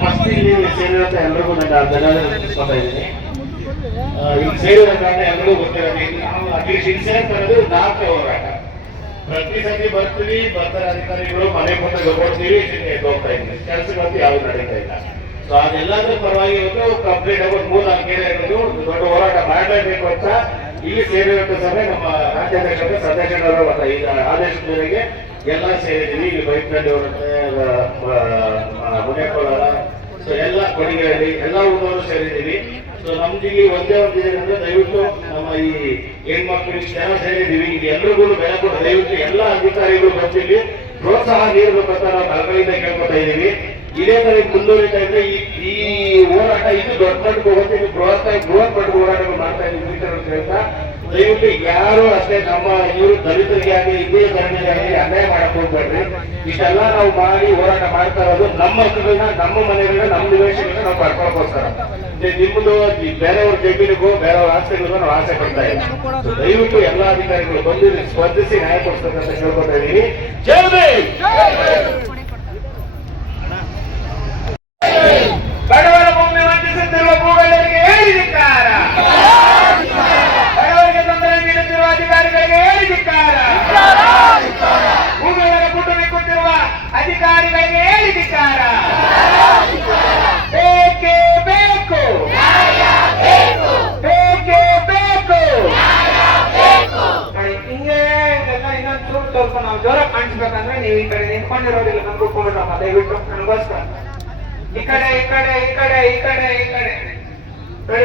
First ಇಲ್ಲಿ ಸೇರಿದಂತ ಎಲ್ರಿಗೂ ನಾನು ಧನ್ಯವಾದ ತಿಳಿಸ್ಕೊತಾ ಇದ್ದೀನಿ. ಇಲ್ಲಿ ಸೇರಿದ ಕಾರಣ ಎಲ್ಲರಿಗೂ ಗೊತ್ತಿರೋದು ನಾವು ಅಟ್ಲೀಸ್ಟ್ ಇಲ್ಲಿ ಸೇರ್ತಿರೋದು 4 ಹೋರಾಟ. ಪ್ರತಿ ಸತಿ ಬರ್ತೀವಿ, ಬರ್ತಾರೆ ಅಧಿಕಾರಿಗಳು, ಮನೆ ಕೊಟ್ಟು ಕೊಡ್ತೀವಿ, ಹೋಗ್ತಾ ಇದ್ದೀವಿ, ಕೆಲಸಗಳಂತೂ ಯಾವ್ದು ನಡೀತಾ ಇಲ್ಲ. ಸೊ ಅದೆಲ್ಲದ್ರ ಪರವಾಗಿ ಇವತ್ತು ಕಂಪ್ಲೀಟ್ ಆಗಿ 3-4 ಏರಿಯಾಗಳು ದೊಡ್ಡ ಹೋರಾಟ ಮಾಡಲೇಬೇಕು ಅಂತ ಇಲ್ಲಿ ಸೇರಿರುವಂತ ಸಭೆ ನಮ್ಮ ರಾಜ್ಯಾಧ್ಯಕ್ಷರು ಸದಾಶಿವರವರ ಆದೇಶದ ಮೇರೆಗೆ ಎಲ್ಲ ಸೇರಿದ್ದೀವಿ. ಇಲ್ಲಿ ಬೈಕ್ನಲ್ಲಿ ಹೋಗುತ್ತೆ, ಮುನೇಕೋಲಾರ, ಸೊ ಎಲ್ಲ ಕೊಡಿಗೆಯಲ್ಲಿ ಎಲ್ಲ ಊರವರು ಸೇರಿದ್ದೀವಿ. ಸೊ ನಮ್ದು ಇಲ್ಲಿ ಒಂದೇ ಒಂದು ಇದೆ, ದಯವಿಟ್ಟು ನಮ್ಮ ಈ ಹೆಣ್ಮಕ್ಳು ಇಷ್ಟು ಜನ ಸೇರಿದ್ದೀವಿ, ಇಲ್ಲಿ ಎಲ್ರಿಗೂ ಬೆಲೆ ಕೊಟ್ಟು ದಯವಿಟ್ಟು ಎಲ್ಲ ಅಧಿಕಾರಿಗಳು ಬಂದಿಲ್ಲಿ ಪ್ರೋತ್ಸಾಹ ನೀಡಬೇಕಂತ ನಾವು ಕಳಕಳಿಯಿಂದ ಕೇಳ್ಕೊತಾ ಇದ್ದೀವಿ. ಇದೇ ತರ ಮುಂದುವರಿತಾ ಇದ್ರೆ ಈ ಹೋರಾಟ ಇದು ದೊಡ್ಡ ಮಟ್ಟಕ್ಕೆ ಹೋಗುತ್ತೆ, ಬೃಹತ್ ಮಟ್ಟದ ಹೋರಾಟಗಳು ಮಾಡ್ತಾ ಇದ್ದೀವಿ ಅಂತ ಹೇಳ್ತಾ ದಯವಿಟ್ಟು ಯಾರು ಅಷ್ಟೇ ನಮ್ಮ ಇವರು ದಲಿತರಿಗೆ ಆಗಲಿ ಇದೇ ಧರಣಿಗೆ ಅನ್ಯಾಯ ಮಾಡಕ್ ಹೋಗ್ಬೇಡ್ರಿ. ಇಷ್ಟೆಲ್ಲ ನಾವು ಮಾಡಿ ಹೋರಾಟ ಮಾಡ್ತಾ ಇರೋದು ನಮ್ಮ ಹಕ್ಕುಗಳನ್ನ, ನಮ್ಮ ಮನೆಗಳನ್ನ, ನಮ್ಮ ನಿವೇಶಗಳನ್ನ ನಾವು ಪಡ್ಕೊಳಕೋಸ್ಕರ. ನಿಮ್ಮದು ಬೇರೆಯವ್ರ ಜಮೀನಿಗೂ ಬೇರೆಯವ್ರ ಆಸ್ತಿಗಳಿಗೂ ನಾವು ಆಸೆ ಪಡ್ತಾ ಇದ್ದೀವಿ. ದಯವಿಟ್ಟು ಎಲ್ಲಾ ಅಧಿಕಾರಿಗಳು ಬಂದು ಸ್ಪರ್ಧಿಸಿ ನ್ಯಾಯ ಕೊಡಿಸ್ಬೇಕಂತ ಕೇಳ್ಕೊತಾ ಇದ್ದೀವಿ. ಜೈ ಬಡವರ ಭೂಮಿ ವಂಚಿಸುತ್ತಿರುವ ಭೂಗಳಿಗೆ ಹೇಳಿದಿಕ್ಕಾರ, ಬಡವರಿಗೆ ತೊಂದರೆ ನೀಡುತ್ತಿರುವ ಅಧಿಕಾರಿಗಳಿಗೆ ಹೇಳಿದಿಕ್ಕಾರ, ಭೂಮಿಗಳ ಗುಟ್ಟು ಬಿಕ್ಕುತ್ತಿರುವ ಅಧಿಕಾರಿಗಳಿಗೆ ಹೇಳಿದಿಕ್ಕಾರ. ಬೇಕೇ ಬೇಕು, ಬೇಕೇ ಬೇಕು. ಹಿಂಗೆ ಇನ್ನೊಂದು ಸ್ವಲ್ಪ ನಾವು ಜೋರ ಕಾಣಿಸ್ಬೇಕಂದ್ರೆ ನೀವು ಈ ಕಡೆ ನಿಂತ್ಕೊಂಡಿರೋದಿಲ್ಲ, ನಮ್ಗೆ ಕೂತ್ಕೊಂಡ್ರಪ್ಪ ದಯವಿಟ್ಟು ನನಗೋಸ್ಕರ. ಈ ಕಡೆ ಈ ಕಡೆ ಈ ಕಡೆ ಈ ಕಡೆ ಈ ಕಡೆ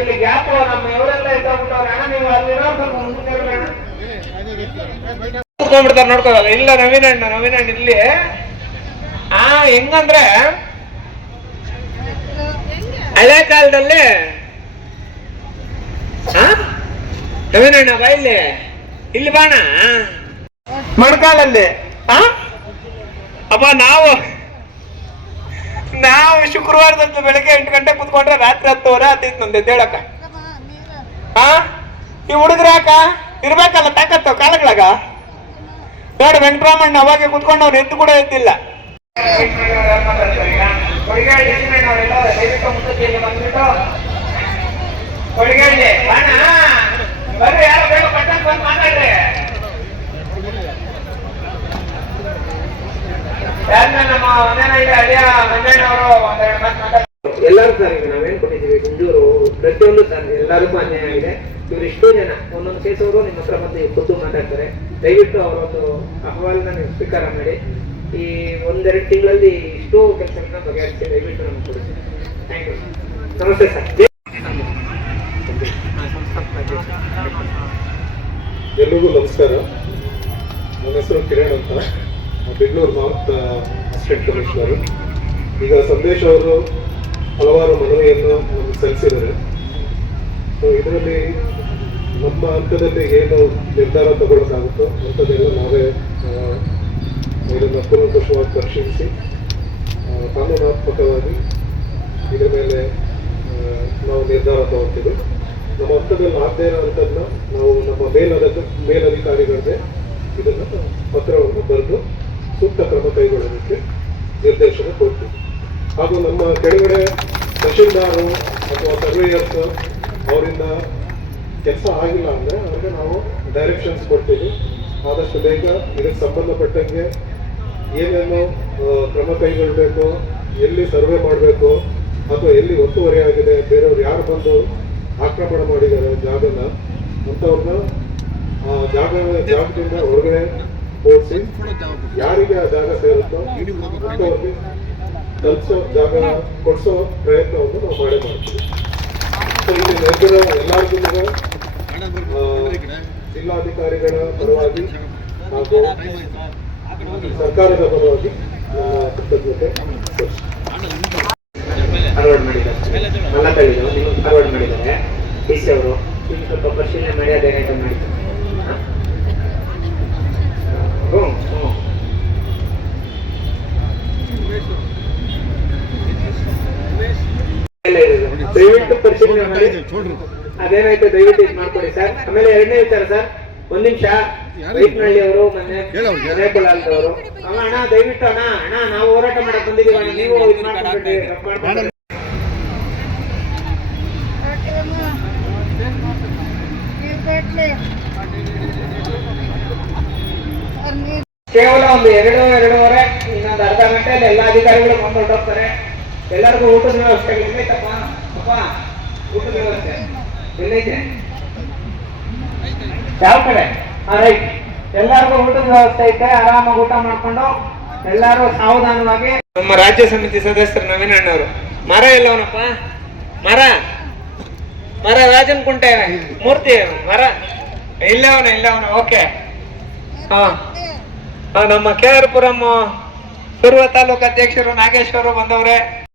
ಇಲ್ಲಿ ಗ್ಯಾಪ್ ನಮ್ಮ ಇವರೆಲ್ಲ ಇದ್ದಾಗ್ಬಿಟ್ಟವ್ರೆ. ಅಣ್ಣ ನೀವು ಅಲ್ಲಿರೋ ಸ್ವಲ್ಪ ಮುಂದೆ ಕೂತ್ಕೊಂಡ್ಬಿಡ್ತಾರೆ ನೋಡ್ಕೋಲ್ಲ. ಇಲ್ಲ ನವೀನ್ ಅಣ್ಣ ಇಲ್ಲಿ ಹೆಂಗಂದ್ರೆ ಹಳೆ ಕಾಲದಲ್ಲಿ ನವೀನ್ ಅಣ್ಣ ಬಾ ಇಲ್ಲಿ ಬಾಣ ಮಣ್ಕಾಲಲ್ಲಿ ಅಪ್ಪ ನಾವು ಶುಕ್ರವಾರದಂತ ಬೆಳಗ್ಗೆ 8 ಗಂಟೆ ಕುತ್ಕೊಂಡ್ರೆ ರಾತ್ರಿ 10:30 ಆತೈತ್ ನಂದು ಎದ್ದೇಳಕ. ಈ ಹುಡುಗ್ರ ಯಾಕ ಇರ್ಬೇಕಲ್ಲ ತಾಕತ್ತು ಕಾಲಗಳಾಗ. ನೋಡಿ ವೆಂಕಟರಾಮಣ್ಣ ಅವಾಗೆ ಕುತ್ಕೊಂಡು ಅವ್ರು ಎದ್ದು ಕೂಡ ಎದ್ದಿಲ್ಲ. ಎಲ್ಲರೂ ಸರ್ ಈಗ ನಾವೇನ್ ಕೊಟ್ಟಿದ್ದೀವಿ ಗುಂಜೂರು ಪ್ರತಿಯೊಂದು ಸರ್ ಎಲ್ಲರಿಗೂ ಅನ್ಯಾಯ ಆಗಿದೆ. ಇವ್ರು ಎಷ್ಟೋ ಜನ ಒಂದೊಂದು ಕೇಸವರು ನಿಮ್ಮ ಹತ್ರ ಬಂದು ಖುದ್ದು ಮಾತಾಡ್ತಾರೆ. ದಯವಿಟ್ಟು ಅವರೊಂದು ಅಹವಾಲನ್ನ ನೀವು ಸ್ವೀಕಾರ ಮಾಡಿ. ಈ 1-2 ತಿಂಗಳಲ್ಲಿ ಇಷ್ಟೋ ಕೆಲಸಗಳನ್ನ ಬಗೆಹರಿಸಿ ದಯವಿಟ್ಟು ನಮ್ಗೆ ಕೊಡಿಸಿ. Thank you. ನಮಸ್ತೆ ಸರ್. ಎಲ್ರಿಗೂ ನಮಸ್ಕಾರ. ನನ್ನ ಹೆಸರು ಕಿರಣ್ ಅಂತ, ಬೆಂಗಳೂರು ನಾರ್ತ್ ಅಸಿಸ್ಟೆಂಟ್ ಕಮಿಷನರು. ಈಗ ಸಂದೇಶ್ ಅವರು ಹಲವಾರು ಮನವಿಯನ್ನು ನಮಗೆ ಸಲ್ಲಿಸಿದ್ದಾರೆ. ಸೊ ಇದರಲ್ಲಿ ನಮ್ಮ ಹಂತದಲ್ಲಿ ಏನು ನಿರ್ಧಾರ ತಗೊಳ್ಳೋಕ್ಕಾಗುತ್ತೋ ಅಂಥದ್ದೆಲ್ಲ ನಾವೇ ಇದನ್ನು ಕೂಲಂಕಷವಾಗಿ ಪರಿಶೀಲಿಸಿ ಕಾನೂನಾತ್ಮಕವಾಗಿ ಇದರ ಮೇಲೆ ನಾವು ನಿರ್ಧಾರ ತಗೊಳ್ತೀವಿ. ನಮ್ಮ ಹಂತದಲ್ಲಿ ಆಗದೇ ಇರೋಂಥದ್ದನ್ನ ನಾವು ನಮ್ಮ ಮೇಲಧಿಕಾರಿಗಳಿಗೆ ಇದನ್ನು ಪತ್ರವನ್ನು ಬರೆದು ಸೂಕ್ತ ಕ್ರಮ ಕೈಗೊಳ್ಳೋದಕ್ಕೆ ನಿರ್ದೇಶನ ಕೊಡ್ತೀವಿ. ಹಾಗೂ ನಮ್ಮ ಕೆಳಗಡೆ ತಹಶೀಲ್ದಾರು ಅಥವಾ ಸರ್ವೇಯರ್ಸ್ ಅವರಿಂದ ಕೆಲಸ ಆಗಿಲ್ಲ ಅಂದರೆ ಅವ್ರಿಗೆ ನಾವು ಡೈರೆಕ್ಷನ್ಸ್ ಕೊಡ್ತೀವಿ. ಆದಷ್ಟು ಬೇಗ ಇದಕ್ಕೆ ಸಂಬಂಧಪಟ್ಟಂಗೆ ಏನೇನು ಕ್ರಮ ಕೈಗೊಳ್ಳಬೇಕು, ಎಲ್ಲಿ ಸರ್ವೆ ಮಾಡಬೇಕು ಅಥವಾ ಎಲ್ಲಿ ಒತ್ತುವರಿ ಆಗಿದೆ, ಬೇರೆಯವ್ರು ಯಾರು ಬಂದು ಆಕ್ರಮಣ ಮಾಡಿದ್ದಾರೆ ಜಾಗನ ಅಂಥವ್ರನ್ನ ಜಾಗದಿಂದ ಹೊರಗಡೆ ಓಡಿಸಿ ಯಾರಿಗೆ ಆ ಜಾಗ ಸೇರುತ್ತೋ ಅಂಥವ್ರಿಗೆ ತಲುಪಿಸೋ ಜಾಗ ಕೊಡಿಸೋ ಪ್ರಯತ್ನವನ್ನು ನಾವು ಮಾಡೇ ಮಾಡ್ತೀವಿ. ಸೊ ಇಲ್ಲಿ ನೆರೆದಿರೋ ಎಲ್ಲರಿಗೂ ಜಿಲ್ಲಾಧಿಕಾರಿಗಳ ಪರವಾಗಿ ಹಾಗೂ ಸರ್ಕಾರದ ಪರವಾಗಿ ಕೃತಜ್ಞತೆ ಫಾರ್ವರ್ಡ್ ಮಾಡಿದ್ದಾರೆ. ಫಾರ್ವರ್ಡ್ ಮಾಡಿದ್ದಾರೆ ಡಿಸಿ ಅವರು. ಸ್ವಲ್ಪ ಪರಿಶೀಲನೆ ಮಾಡಿ ಅದೇ ಐಟಮ್ ಮಾಡಿದ್ದಾರೆ. ದಯವಿಟ್ಟು ಪರಿಶೀಲನೆ ಮಾಡಿ ಅದೇನಾಯ್ತು ದಯವಿಟ್ಟು ಇದು ಮಾಡ್ಕೊಡಿ ಸರ್. ಆಮೇಲೆ ಎರಡನೇ ವಿಚಾರ ಸರ್, ಒಂದ್ ನಿಮಿಷ, ವೈಟ್ನಳ್ಳಿ ಅವರು ಮೊನ್ನೆ ಮನೆಕುಲಾಲ್ದವರು ಅಣ್ಣ ದಯವಿಟ್ಟು ಅಣ್ಣ ನಾವು ಹೋರಾಟ ಮಾಡಕ್ ಬಂದಿದೀವಿ ಅಣ್ಣ, ನೀವು ಇದು ಮಾಡ್ಕೊಂಡು ಕೇವಲ ಒಂದು 2-2:30 ಇನ್ನೊಂದು ಅರ್ಧ ಗಂಟೆಯಲ್ಲಿ ಎಲ್ಲ ಅಧಿಕಾರಿಗಳು ಬಂದು ಹೊರಟೋಗ್ತಾರೆ. ಎಲ್ಲರಿಗೂ ಊಟದ ವ್ಯವಸ್ಥೆ ಇರ್ಬೇಕಪ್ಪ. ಊಟದ ವ್ಯವಸ್ಥೆ ಎಲ್ಲೈತೆ? ಯಾವ ಕಡೆ? ರೈಟ್. ಎಲ್ಲರಿಗೂ ಊಟದ ವ್ಯವಸ್ಥೆ ಐತೆ, ಆರಾಮಾಗಿ ಊಟ ಮಾಡ್ಕೊಂಡು ಎಲ್ಲರೂ ಸಾವಧಾನವಾಗಿ. ನಮ್ಮ ರಾಜ್ಯ ಸಮಿತಿ ಸದಸ್ಯರು ನವೀನ್ ಅಣ್ಣವರು ಮರ ಎಲ್ಲವನಪ್ಪ, ಮರ ರಾಜನ್ ಕುಂಟೆ ಮೂರ್ತಿ ಮರ ಇಲ್ಲವನ. ಓಕೆ. ನಮ್ಮ KR ಪುರಂ ಪೂರ್ವ ತಾಲೂಕು ಅಧ್ಯಕ್ಷರು ನಾಗೇಶ್ವರು ಬಂದವ್ರೆ.